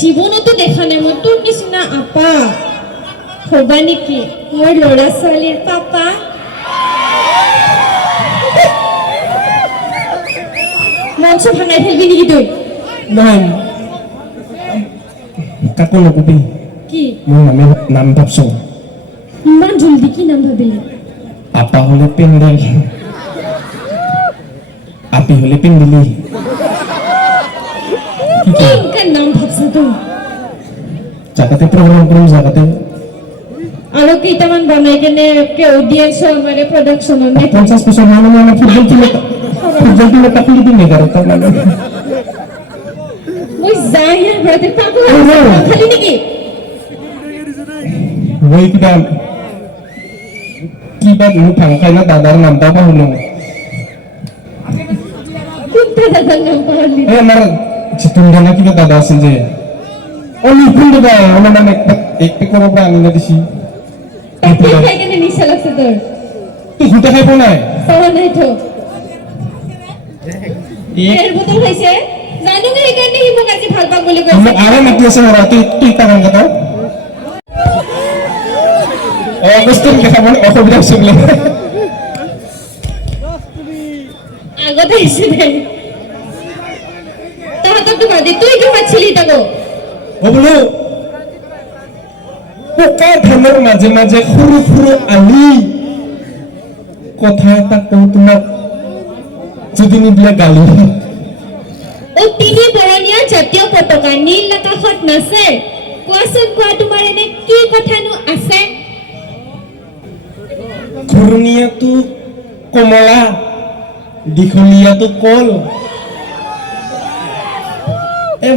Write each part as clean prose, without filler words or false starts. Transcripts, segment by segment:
জীৱনতো দেখা নাই মই তোৰ নিচিনা আপা হবা নেকি মোৰ ল'ৰা ছোৱালীৰ পাপা মঞ্চ ভাঙাই ফেলবি নেকি তই নহয় কাকো নকবি কি মোৰ নাম ভাবছ ইমান জলদি কি নাম ভাবিলি আপা হলে পেণ্ডেল আপি হলে পেন্দিলি কি ইনকা নাম ভাবছ তই জাগাতে প্ৰগ্ৰাম কৰিম জাগাতে আৰু কেইটামান বনাই কেনে অডিয়েন্সৰ মানে প্ৰডাকশ্যনৰ 50 বছৰ মানে আমাৰ ফুটবল টিম এটা খুলি দিম নেকি তাৰ মানে মই যাই ইয়াৰ ঘৰতে পাগল খালি নেকি মই কিবা মোক ভাংখাই না দাদাৰ নামটা পাহৰিলো কোনটা দাদাৰ নাম পাহৰিলি এই আমাৰ জিতুন দানা কিবা দাদা আছিল যে নিপুণ দাদা আমাৰ নাম এক পেকৰৰ পৰা আনি দিছি খাই কেনে নিচা লাগছে তোৰ তুই ঘুটে খাই পোৱা নাই পাৱা নাই তো এৰ বটল খাইছে জানো নে সেইকাৰণে সি মোক আজি ভাল পাম বুলি কৈছে মোক আৰু মাতি আছে মৰা তুই তাকান কথা অগস্তিন দেখাব অসুবিধা হৈছে বোলে আগতে আহিছে দে তাহাঁতকতো বাদে তুই কিয় মাতিছিলি তাকো বোলো পোকা ধানৰ মাজে মাজে সৰু সৰু আলি কথা এটা কওঁ তোমাক যদি নিদিলে গালি তিনি বৰণীয়া জাতীয় পতাকা নীল আকাশত নাচে কোৱাচোন কোৱা তোমাৰ এনে কি কথানো আছে ঘূৰণীয়াটো কমলা দীঘলীয়াটো কল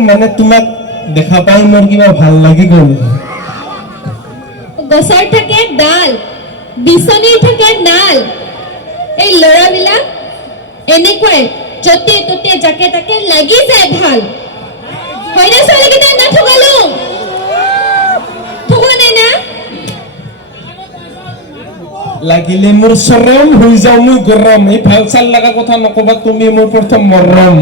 মানে তোমাক দেখা পাই মোৰ কিবা ভাল লাগি গ'ল গছৰ থাকে ডাল বিচনীৰ থাকে নাল এই ল'ৰাবিলাক এনেকুৱাই য'তে ত'তে যাকে তাকে লাগি যায় ভাল হয়নে ছোৱালীকেইটা নাথকালো থোৱা নাই না লাগিলে মোৰ চৰম হৈ যাওঁ মই গৰম এই ভাল চাল লগা কথা নকবা তুমি মোৰ প্ৰথম মৰম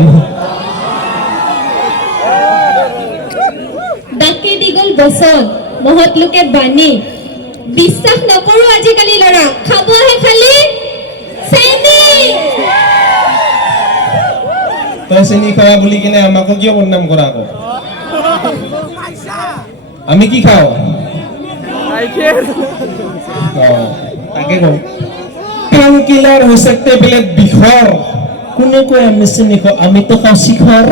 ডাকে দীঘল বচন মহৎ লোকে বাণী বিশ্বাস নকৰো আজিকালি ল'ৰা খাব আহে খালি চেনি তই চেনি খোৱা বুলি কিনে আমাকো কিয় বদনাম কৰা আকৌ আমি কি খাওঁ তাকে কওঁ পেইন কিলাৰ হৈছে টেবলেট বিষৰ কোনে কয় আমি চেনি খাওঁ আমিতো খাওঁ শিখৰ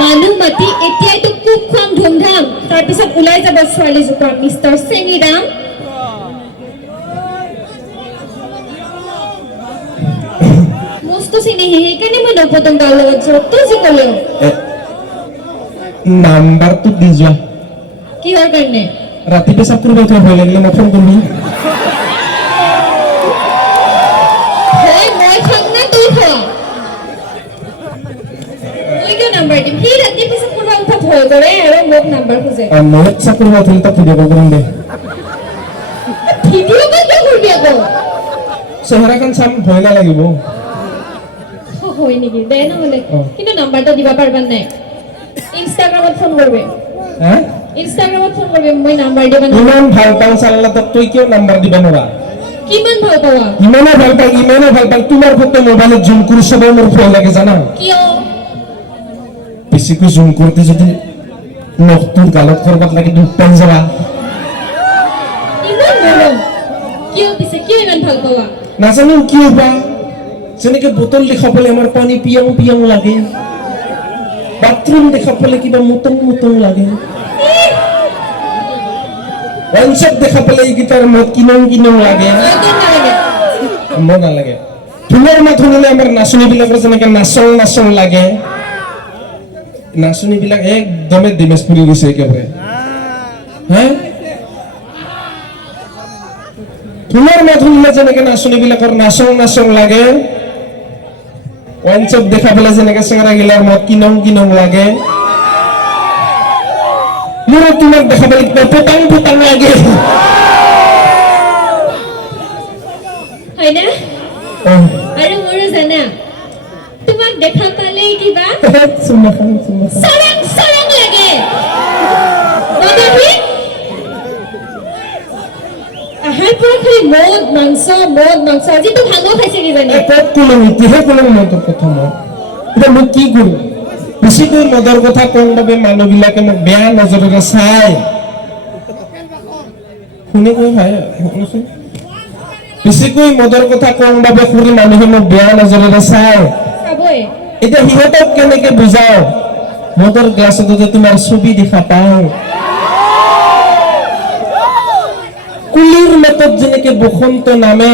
মানুহ মাতি এতিয়াইতো খুব খুৱাম ধুমধাম তাৰপিছত ওলাই যাব ছোৱালী জোপা মিষ্টাৰ চেনিৰাম মস্ত চিনি সেইকাৰণে মই নপতম তাৰ লগত য'ত যি ক'লেও নাম্বাৰটো দি যোৱা কিহৰ কাৰণে ৰাতি পেচাব কৰিব উঠিব ভয় লাগিলে মই ফোন কৰিবি মই খাম না তুই খা মই কিয় নাম্বাৰ দিম সি ৰাতি পেচাব কৰিব উঠা ভয় কৰে আৰু মোক নাম্বাৰ খোজে মই পেচাব কৰিব উঠিলে তাক ভিডিঅ' কল কৰিম দে ভিডিঅ' কল কিয় কৰিবি আকৌ চেহেৰাখন চাম ভয় নালাগিব হয় নেকি দে নহ'লে কিন্তু নাম্বাৰটা দিব পাৰিবা নাই ইনষ্টাগ্ৰামত ফোন কৰিবি হা ইনষ্টাগ্ৰামত ফোন কৰিবি মই নাম্বাৰ দিব ইমান ভাল পাওঁ চাল্লা তোক তই কিয় নাম্বাৰ দিব নোৱাৰা কিমান ভাল পাৱা ইমানে ভাল পাওঁ তোমাৰ ফটো মোবাইলত জুম কৰি চাব মোৰ ভয় লাগে জানা কিয় বেছিকৈ জুম কৰোঁতে যদি নখটোৰ গালত কৰবাত লাগি দুখ পাই যাবা ইমান মৰম কিয় পিছে কিয় ইমান ভাল পাৱা নাজানো কিয় বা যেনেকে বটল দেখা পালে আমাৰ পানী পিয়াও পিয়াও লাগে বাথৰুম দেখা পালে কিবা মুতং মুতং লাগে ওয়াইনশ্বপ দেখা পালে এইকেইটাৰ মত কিনং কিনং লাগে মোৰ নালাগে তোমাৰ মাত শুনিলে আমাৰ নাচনীবিলাকৰ যেনেকে নাচং নাচং লাগে নাচনীবিলাক একদমে ডেমেজ কৰি গৈছে একেবাৰে হা তোমাৰ মাত শুনিলে যেনেকে নাচনীবিলাকৰ নাচং নাচং লাগে ওয়াইনশ্বপ দেখা পালে যেনেকে চেঙৰা গিলাৰ মত কিনং কিনং লাগে মোৰ তোমাক দেখা পালে পটাং পটাং লাগে হয় না আৰু মোৰো জানা তোমাক দেখা পালেই কিবা চুমা খাম চুমা খাম চৰং চৰং লাগে মদবি আহাৰ পৰা খালি মদ মাংস আজিতো ভাঙো খাইছে কিজানি ক'ত ক'লো এতিয়াহে ক'লো মদৰ কথা মই এতিয়া মই কি কৰোঁ বেছিকৈ মদৰ কথা কওঁ বাবে মানুহবিলাকে মোক বেয়া নজৰেৰে চাই শুনি কৈ ভাই শুনচোন বেছিকৈ মদৰ কথা কওঁ বাবে খুৰী মানুহে মোক বেয়া নজৰেৰে চাই চাবই এতিয়া সিহঁতক কেনেকে বুজাও মদৰ গ্লাছতো যে তোমাৰ ছবি দেখা পাওঁ কুলিৰ মাতত যেনেকে বসন্ত নামে